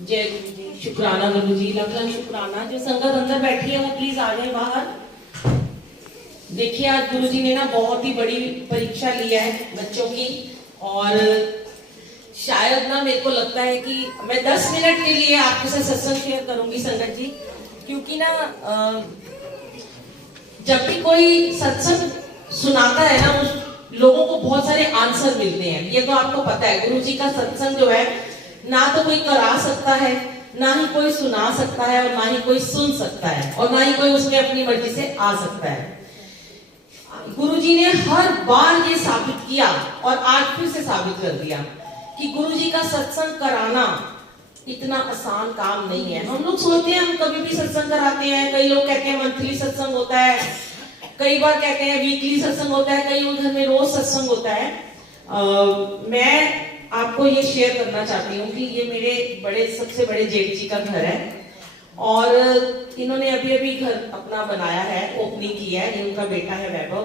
जय गुरु जी। शुक्राना गुरु जी, लाख लाख शुक्राना। जो संगत अंदर बैठी है वो प्लीज आ जाए बाहर। देखिए आज गुरु जी ने ना बहुत ही बड़ी परीक्षा लिया है बच्चों की, और शायद ना मेरे को लगता है कि मैं 10 मिनट के लिए आपके साथ सत्संग शेयर करूंगी संगत जी, क्योंकि ना जब भी कोई सत्संग सुनाता है ना उस लोगों को बहुत सारे आंसर मिलते हैं। ये तो आपको पता है, गुरु जी का सत्संग जो है ना तो कोई करा सकता है, ना ही कोई सुना सकता है, और ना ही कोई सुन सकता है, और ना ही कोई उसमें अपनी मर्जी से आ सकता है। गुरुजी ने हर बार ये साबित किया और आज फिर से साबित कर दिया कि गुरुजी का सत्संग कराना इतना आसान काम नहीं है। हम लोग सोचते हैं हम कभी भी सत्संग कराते हैं, कई लोग कहते हैं मंथली सत्संग होता है, कई बार कहते हैं वीकली सत्संग होता है, कई घर में रोज सत्संग होता है। मैं आपको ये शेयर करना चाहती हूँ कि ये मेरे सबसे बड़े जेठ जी का घर है, और इन्होंने अभी अभी घर अपना बनाया है, ओपनिंग किया है। इनका बेटा है वैभव।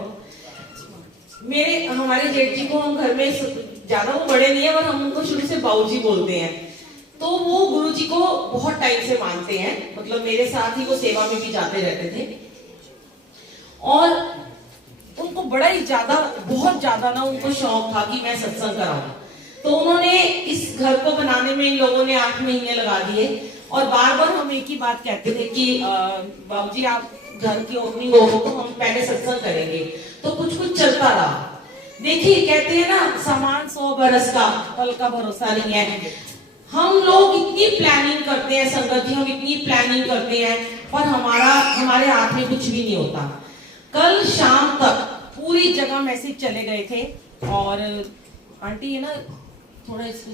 हमारे जेठ जी को हम घर में ज्यादा वो बड़े नहीं है, और हम उनको शुरू से बाऊजी बोलते हैं। तो वो गुरु जी को बहुत टाइम से मानते हैं, मतलब मेरे साथ ही वो सेवा में भी जाते रहते थे, और उनको बड़ा ही ज्यादा, बहुत ज्यादा ना उनको शौक था कि मैं सत्संग कराऊं। तो उन्होंने इस घर को बनाने में इन लोगों ने 8 महीने लगा दिए, और बार बार हम एक ही बात कहते थे कि बाबूजी आप घर की ओपनिंग हो तो हम पहले सत्संग करेंगे। तो कुछ कुछ चलता रहा। देखिए कहते हैं ना, सामान 100 बरस का, कल का भरोसा नहीं है। हम लोग इतनी प्लानिंग करते हैं संगत जी, हम इतनी प्लानिंग करते हैं, पर हमारे हाथ में कुछ भी नहीं होता। कल शाम तक पूरी जगह मैसेज चले गए थे, और आंटी है ना थोड़ा डेस्क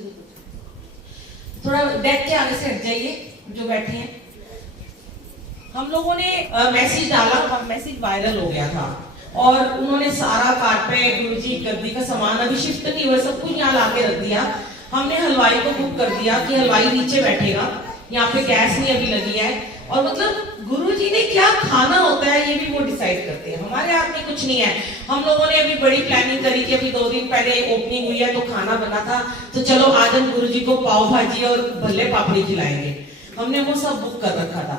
के आगे से हट जाइए जो बैठे हैं। हम लोगों ने मैसेज डाला, मैसेज वायरल हो गया था, और उन्होंने सारा कारपेट, गुरुजी गद्दी का सामान अभी शिफ्ट नहीं हुआ, सब कुछ यहाँ लाके रख दिया। हमने हलवाई को बुक कर दिया कि हलवाई नीचे बैठेगा, यहाँ पे गैस नहीं अभी लगी है, और मतलब गुरुजी ने क्या खाना होता है ये भी वो डिसाइड करते हैं, हमारे हाथ में कुछ नहीं है। हम लोगों ने अभी बड़ी प्लानिंग करी कि अभी 2 दिन पहले ओपनिंग हुई है तो खाना बना था, तो चलो आज हम गुरुजी को पाव भाजी और भल्ले पापड़ी खिलाएंगे। हमने वो सब बुक कर रखा था,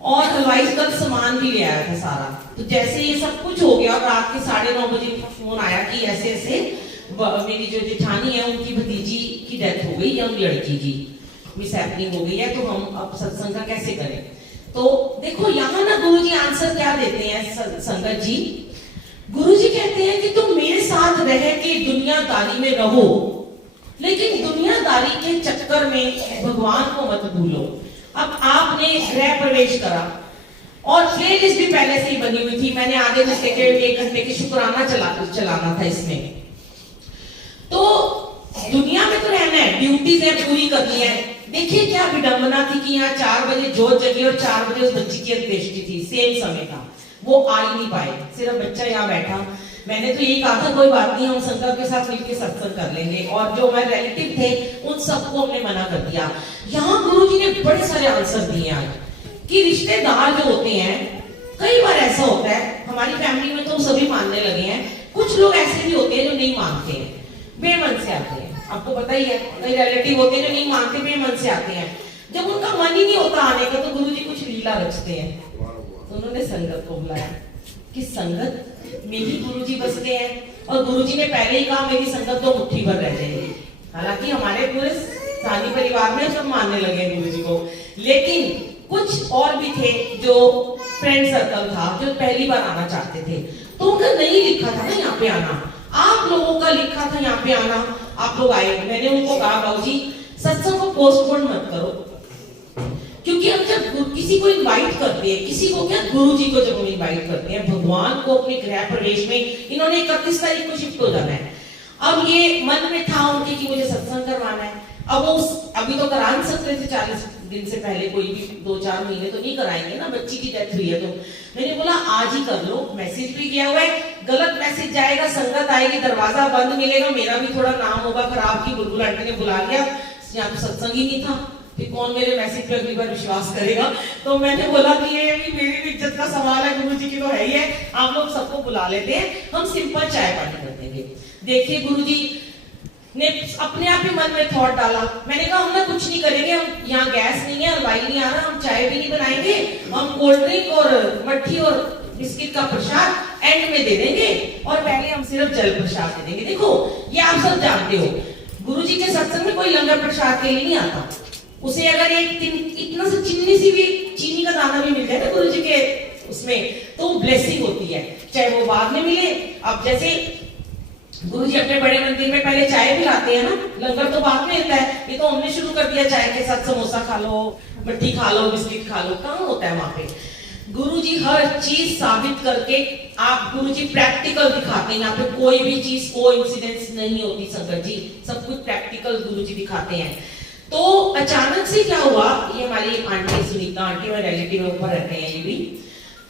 और हलवाई कल सामान भी ले आया था सारा। तो जैसे ये सब कुछ हो गया, और रात के 9:30 बजे उनका फोन आया कि ऐसे ऐसे मेरी जो जेठानी है उनकी भतीजी की डेथ हो गई, यंग लड़की की मिस हैपनिंग हो गई है, तो हम अब सत्संग का कैसे करें। तो देखो यहाँ ना गुरुजी आंसर क्या देते हैं संगत जी। गुरुजी कहते हैं कि तुम मेरे साथ रह के दुनियादारी में रहो, लेकिन दुनियादारी के चक्कर में भगवान को मत भूलो। अब आपने गृह प्रवेश करा, और प्लेलिस्ट भी पहले से ही बनी हुई थी, मैंने आधे घंटे के 1 घंटे के शुक्राना चलाना था इसमें। तो दुनिया में तो रहना है, ड्यूटीज है पूरी करनी है। देखिए क्या विडंबना थी कि यहाँ 4 बजे जोत जगी और 4 बजे उस बच्ची की अंत्येष्टि थी, सेम समय था, वो आ ही नहीं पाए, सिर्फ बच्चा यहाँ बैठा। मैंने तो यही कहा था कोई बात नहीं, हम संकल्प के साथ मिलकर सत्संग कर लेंगे, और जो हमारे रिलेटिव थे उन सबको हमने मना कर दिया। यहाँ गुरुजी ने बड़े सारे आंसर दिए आज कि रिश्तेदार जो होते हैं, कई बार ऐसा होता है हमारी फैमिली में तो सभी मानने लगे हैं, कुछ लोग ऐसे भी होते हैं जो नहीं मानते हैं, बेमन से आते हैं। आपको पता ही है, कई रिलेटिव होते हैं जो नहीं मानते, बेमन से आते हैं। जब उनका मन ही नहीं होता आने का, तो गुरुजी कुछ लीला रचते हैं। तो उन्होंने संगत को बुलाया कि संगत में ही गुरुजी बसते हैं, और गुरुजी ने पहले ही कहा मेरी संगत तो मुट्ठी भर रह जाएगी। हालांकि हमारे पूरे सानी परिवार में सब मानने लगे गुरुजी को, लेकिन कुछ और भी थे जो फ्रेंड सर्कल था, जो पहली बार आना चाहते थे। तो उनका नहीं लिखा था ना यहाँ पे आना, आप लोगों का लिखा था यहाँ पे आना, आप लोग आए। मैंने उनको कहा बाबूजी सत्संग को पोस्टपोन मत करो, क्योंकि हम जब किसी को इनवाइट करते हैं, किसी को क्या, गुरुजी को जब हम इनवाइट करते हैं, भगवान को अपने गृह प्रवेश में, इन्होंने 31 तारीख को शिफ्ट हो जाना है। अब ये मन में था उनके कि मुझे सत्संग करवाना है। अब वो अभी तो करा नहीं सकते थे 40 दिन से पहले, कोई भी 2-4 महीने तो नहीं कराएंगे ना, बच्ची की डेथ हुई है। तो मैंने बोला आज ही कर लो, मैसेज भी किया हुआ है, गलत मैसेज जाएगा, संगत आएगी, दरवाजा बंद मिलेगा, मेरा भी थोड़ा नाम होगा खराब की बुलबुल आंटी ने बुला लिया, यहाँ तो सत्संग ही नहीं था, फिर कौन मेरे मैसेज पे अगली बार विश्वास करेगा। तो मैंने बोला कि ये भी मेरी भी इज्जत का सवाल है, गुरुजी की तो है ही है, आप लोग सबको बुला लेते हैं, हम सिंपल चाय पानी कर देंगे। देखिए गुरुजी ने अपने आप ही मन में थॉट डाला। मैंने कहा हम ना कुछ नहीं करेंगे, हम यहाँ गैस नहीं है, हलवाई नहीं आ रहा, हम चाय भी नहीं बनाएंगे, हम कोल्ड ड्रिंक और मट्ठी और बिस्किट का प्रसाद एंड में दे देंगे और पहले हम सिर्फ जल प्रसाद दे देंगे। देखो ये आप सब जानते हो, गुरुजी के सत्संग में कोई लंगर प्रसाद के लिए नहीं आता। उसे अगर एक इतना सा चिन्नी सी भी चीनी का दाना भी मिल जाए ना गुरुजी के उसमें, तो वो ब्लेसिंग होती है, चाहे वो बाद में मिले। अब जैसे गुरुजी अपने बड़े मंदिर में पहले चाय पिलाते हैं ना, लंगर तो बाद में होता है। ये तो हमने शुरू कर दिया चाय के साथ समोसा खा लो, मट्ठी खा लो, बिस्किट खा लो, कहाँ होता है वहां पे। गुरुजी हर चीज साबित करके, आप गुरुजी प्रैक्टिकल दिखाते हैं। यहाँ पे कोई भी चीज कोइंसिडेंस नहीं होती संगत जी, सब कुछ प्रैक्टिकल गुरुजी दिखाते हैं। तो अचानक से क्या हुआ, ये हमारी आंटी सुनीता आंटी और रिलेटिव में ऊपर रहते हैं ये भी,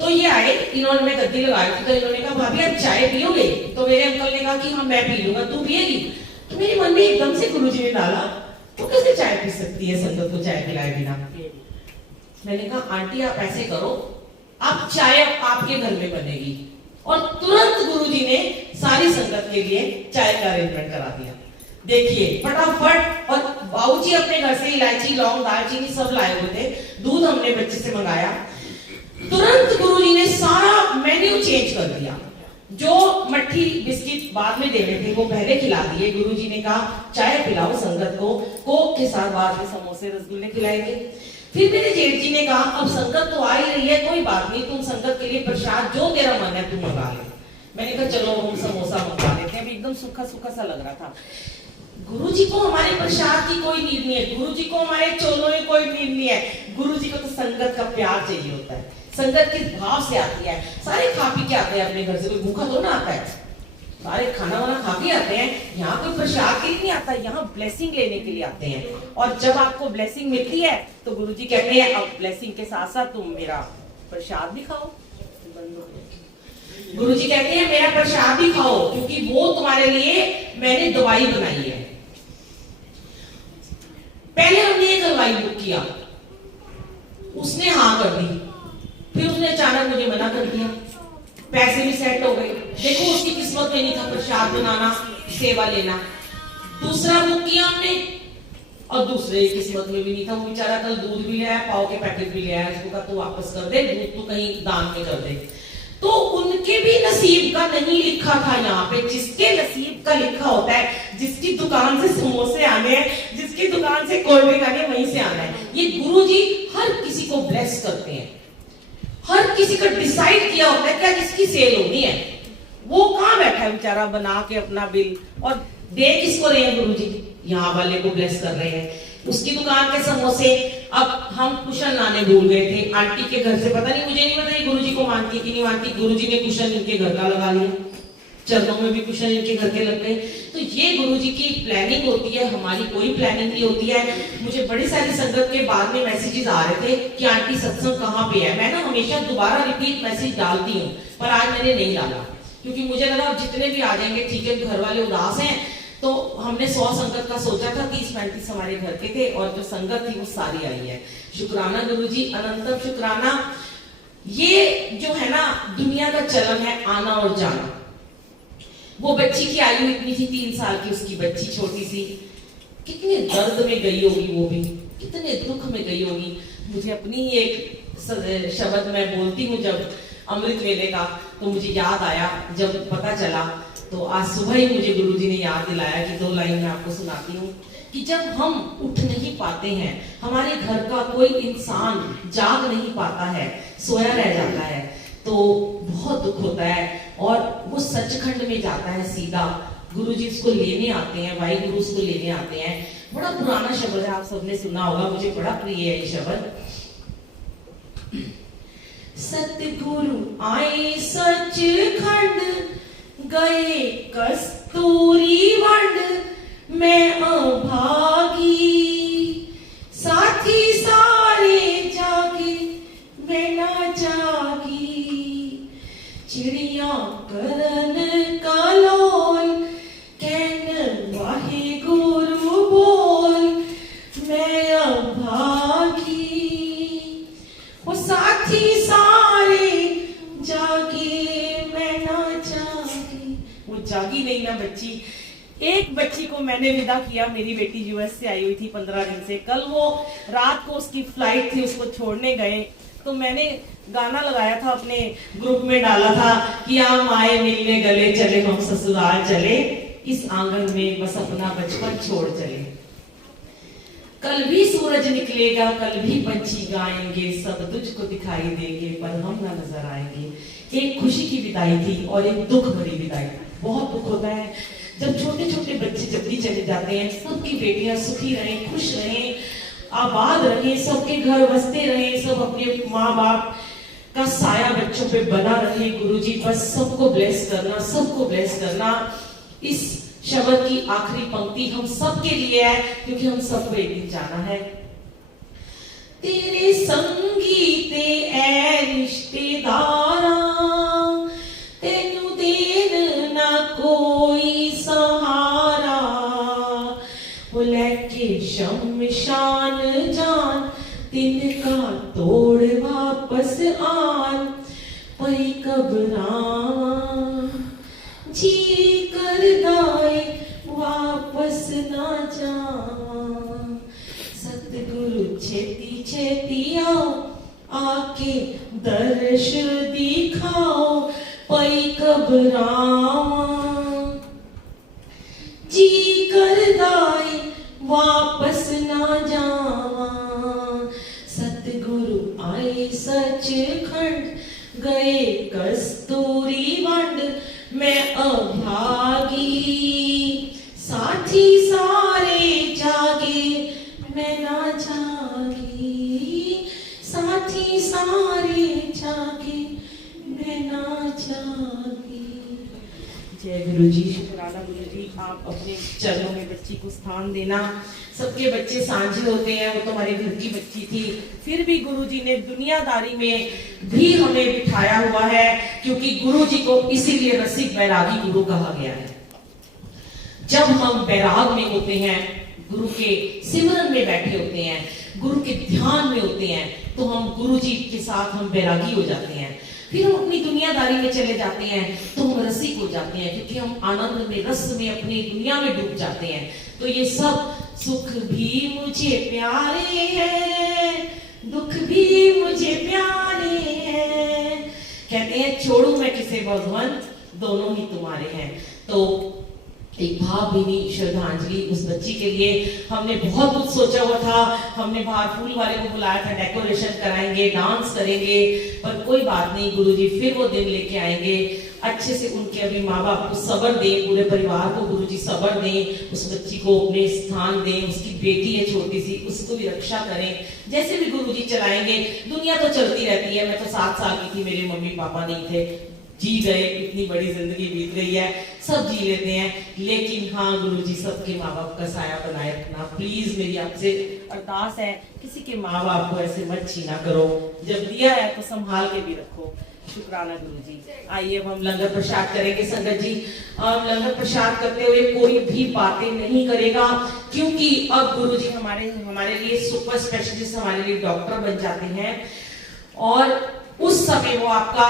तो ये आए, इन्होंने मैं गद्दी लगाई थी, तो इन्होंने कहा भाभी आप चाय पियोगे? तो मेरे अंकल ने कहा कि हाँ मैं पी लूंगा, तू पिएगी? तो मेरे मन में एकदम से गुरुजी ने डाला, तो कैसे चाय पी सकती है संगत को चाय पिलाए बिना? मैंने कहा आंटी आप ऐसे करो, आप चाय आपके घर में बनेगी। और तुरंत गुरुजी ने सारी संगत के लिए चाय का अरेंजमेंट करा दिया। देखिए फटाफट, और बाबूजी अपने घर से इलायची लौंग दालचीनी सब लाए हुए थे, दूध हमने बच्चे से मंगाया। तुरंत गुरुजी ने सारा मेन्यू चेंज कर दिया। जो मट्ठी बिस्किट बाद में देने थे वो पहले खिला दिए। गुरुजी ने कहा चाय पिलाओ संगत को, कोक के साथ बाद में समोसे रसगुल्ले खिलाएंगे। फिर मेरे जेठ जी ने कहा अब संगत तो आ ही रही है, कोई बात नहीं, तुम संगत के लिए प्रसाद जो तेरा मन है तू मंगा ले। मैंने कहा चलो हम समोसा मंगा लेते हैं, एकदम सूखा सूखा सा लग रहा था। गुरुजी को हमारे प्रसाद की कोई नीड नहीं है, गुरुजी को हमारे चोलों में कोई नीड नहीं है। गुरुजी को तो संगत का प्यार चाहिए होता है, संगत किस भाव से आती है। सारे खा पी के आते हैं अपने घर से, कोई भूखा तो ना आता है, सारे खाना वाना खा के आते हैं। यहाँ कोई प्रसाद के लिए नहीं आता, यहाँ ब्लेसिंग लेने के लिए आते हैं। और जब आपको ब्लेसिंग मिलती है तो गुरुजी कहते हैं अब ब्लेसिंग के साथ साथ तुम मेरा प्रसाद भी खाओ। गुरुजी कहते हैं मेरा प्रसाद भी खाओ, क्योंकि वो तुम्हारे लिए मैंने दवाई बनाई है। पहले हमने एक दवाई बुक किया, उसने हाँ कर दी, फिर उसने अचानक मुझे मना कर दिया, पैसे भी सेट हो गए। देखो उसकी किस्मत में नहीं था प्रसाद बनाना, सेवा लेना। दूसरा बुक किया हमने, और दूसरे की किस्मत में भी नहीं था। वो बेचारा कल दूध भी ले आया, पाव के पैकेट भी ले आया, उसको कहा तू वापस कर दे, दूध तू कहीं दान में कर दे। तो उनके भी नसीब का नहीं लिखा था यहाँ पे। जिसके नसीब का लिखा होता है, जिसकी दुकान से समोसे आने हैं, जिसकी दुकान से कोल्ड ड्रिंक आने वहीं से आना है। ये गुरुजी हर किसी को ब्लेस करते हैं, हर किसी का डिसाइड किया होता है क्या जिसकी सेल होनी है। वो कहाँ बैठा है बेचारा बना के अपना बिल, और दे किसको रहे हैं गुरुजी? यहाँ वाले को ब्लेस कर रहे हैं। उसकी दुकान के समोसे, अब हम कुशन लाने भूल गए थे आंटी के घर से, पता नहीं, मुझे नहीं पता गुरुजी को मानती कि नहीं मानती। गुरुजी ने कुशन इनके घर का लगा लिया, चरणों में भी कुशन इनके घर के लग गए। तो ये गुरुजी की प्लानिंग होती है, हमारी कोई प्लानिंग नहीं होती है। मुझे बड़ी सारी संगत के बाद में मैसेजेस आ रहे थे कि आंटी सत्संग कहाँ पे है। मैं ना हमेशा दोबारा रिपीट मैसेज डालती हूँ, पर आज मैंने नहीं डाला, क्योंकि मुझे लगा जितने भी आ जाएंगे ठीक है, घर वाले उदास हैं। तो हमने 100 संगत का सोचा था, 30-35 हमारे घर के थे, और जो संगत थी वो सारी आई है। शुक्राना गुरुजी, अनंतम शुक्राना। ये जो है ना दुनिया का चलन है आना और जाना। वो बच्ची की आयु इतनी थी, 3 साल की उसकी बच्ची छोटी सी, कितने दर्द में गई होगी, वो भी कितने दुख में गई होगी। मुझे अपनी ही एक शब्द मैं बोलती हूँ जब अमृत वेले का, तो मुझे याद आया जब पता चला। तो आज सुबह ही मुझे गुरुजी ने याद दिलाया कि 2 लाइन मैं आपको सुनाती हूँ कि जब हम उठ नहीं पाते हैं, हमारे घर का कोई इंसान जाग नहीं पाता है, सोया रह जाता है, तो बहुत दुख होता है। और वो सचखंड में जाता है सीधा, गुरुजी उसको लेने आते हैं, वाहि गुरु उसको लेने आते हैं। बड़ा पुराना शब्द है, आप सबने सुना होगा, मुझे बड़ा प्रिय है ये शब्द। सतगुरु आए सचखंड, गए कस्तूरी वंड, मैं अभागी, साथी सारे जागे मैं ना जागी। चिड़िया करन कलोल, कहन वाहे गुरु बोल, मैं अभागी। वो साथी सारे जागे मैं ना जागी। वो जागी नहीं ना बच्ची, एक बच्ची को मैंने विदा किया, मेरी बेटी यूएस से आई हुई थी 15 दिन से। कल वो रात को उसकी फ्लाइट थी, उसको छोड़ने गए तो मैंने गाना लगाया था, अपने ग्रुप में डाला था कि हम आए मिलने गले चले हम ससुराल चले, इस आंगन में बस अपना बचपन छोड़ चले। कल भी सूरज निकलेगा, कल भी पंछी गाएंगे, सब तुझको दिखाई देंगे पर हम ना नजर आएंगे। एक खुशी की विदाई थी और एक दुख भरी विदाई। बहुत दुख होता है जब छोटे छोटे बच्चे जल्दी चले जाते हैं। सबकी बेटियां सुखी रहें, खुश रहें, आबाद रहें, सबके घर बसते रहें, सब अपने माँ बाप का साया बच्चों पे बना रहे। गुरुजी बस सबको ब्लेस करना, सबको ब्लेस करना। इस शब्द की आखिरी पंक्ति हम सबके लिए है, क्योंकि हम सबको एक दिन जाना है। तेरे संगीते ऐ रिश्तेदारा, तेनू देन ना कोई सहारा, वो लेके शमशान जान, तिनका तोड़ वापस आन, पई कबरां जी कर दाए वापस ना जा। सतगुरु छेती छेती आओ, आके दर्श दिखाओ, पई कबरां जी कर दाए वापस ना जावा। सतगुरु आए सचखंड, गए कस्तूरी वंड, मैं अभागी साथी सारे जागे, मैं ना जागी साथी सारे जागे, मैं ना जागी। जय गुरु जी, शुक्राना गुरु जी, आप अपने चरणों में बच्ची को स्थान देना। सबके बच्चे सांझे होते हैं, वो तुम्हारे घर की बच्ची थी, फिर भी गुरु जी ने दुनियादारी में भी हमें बिठाया हुआ है, क्योंकि गुरु जी को इसीलिए रसिक बैरागी गुरु कहा गया है। जब हम बैराग में होते हैं, गुरु के सिमरन में बैठे होते हैं, गुरु के ध्यान में होते हैं, तो हम गुरु जी के साथ हम बैरागी हो जाते हैं। फिर हम अपनी दुनियादारी में चले जाते हैं तो हम रसिक हो जाते हैं, क्योंकि हम आनंद में, रस में, अपनी दुनिया में डूब जाते हैं। तो ये सब सुख भी मुझे प्यारे हैं, दुख भी मुझे प्यारे हैं, कहते हैं छोड़ू मैं किसे भगवंत, दोनों ही तुम्हारे हैं। तो एक भावभीनी श्रद्धांजलि उस बच्ची के लिए। हमने बहुत कुछ सोचा हुआ था, हमने बाहर फूल वाले को बुलाया था, डेकोरेशन कराएंगे, डांस करेंगे, पर कोई बात नहीं, गुरुजी फिर वो दिन लेके आएंगे। अच्छे से उनके अभी माँ बाप को सब्र दें, पूरे परिवार को गुरुजी सब्र दें, उस बच्ची को अपने स्थान दें, उसकी बेटी है छोटी सी, उसको भी रक्षा करें। जैसे भी गुरुजी चलाएंगे, दुनिया तो चलती रहती है। मैं तो 7 साल की थी, मेरे मम्मी पापा नहीं थे, जी गए, इतनी बड़ी जिंदगी बीत गई है, सब जी लेते हैं, लेकिन हाँ गुरुजी सबके माँ बाप का साया बनाए रखना। प्लीज मेरी आपसे अरदास है, किसी के माँ बाप को ऐसे मत छीना करो, जब दिया है तो संभाल के भी रखो। शुक्राना गुरुजी। आइए अब हम लंगर प्रसाद करेंगे संगत जी। लंगर प्रसाद करते हुए कोई भी बातें नहीं करेगा, क्योंकि अब गुरुजी हमारे लिए सुपर स्पेशलिस्ट, हमारे लिए डॉक्टर बन जाते हैं, और उस समय वो आपका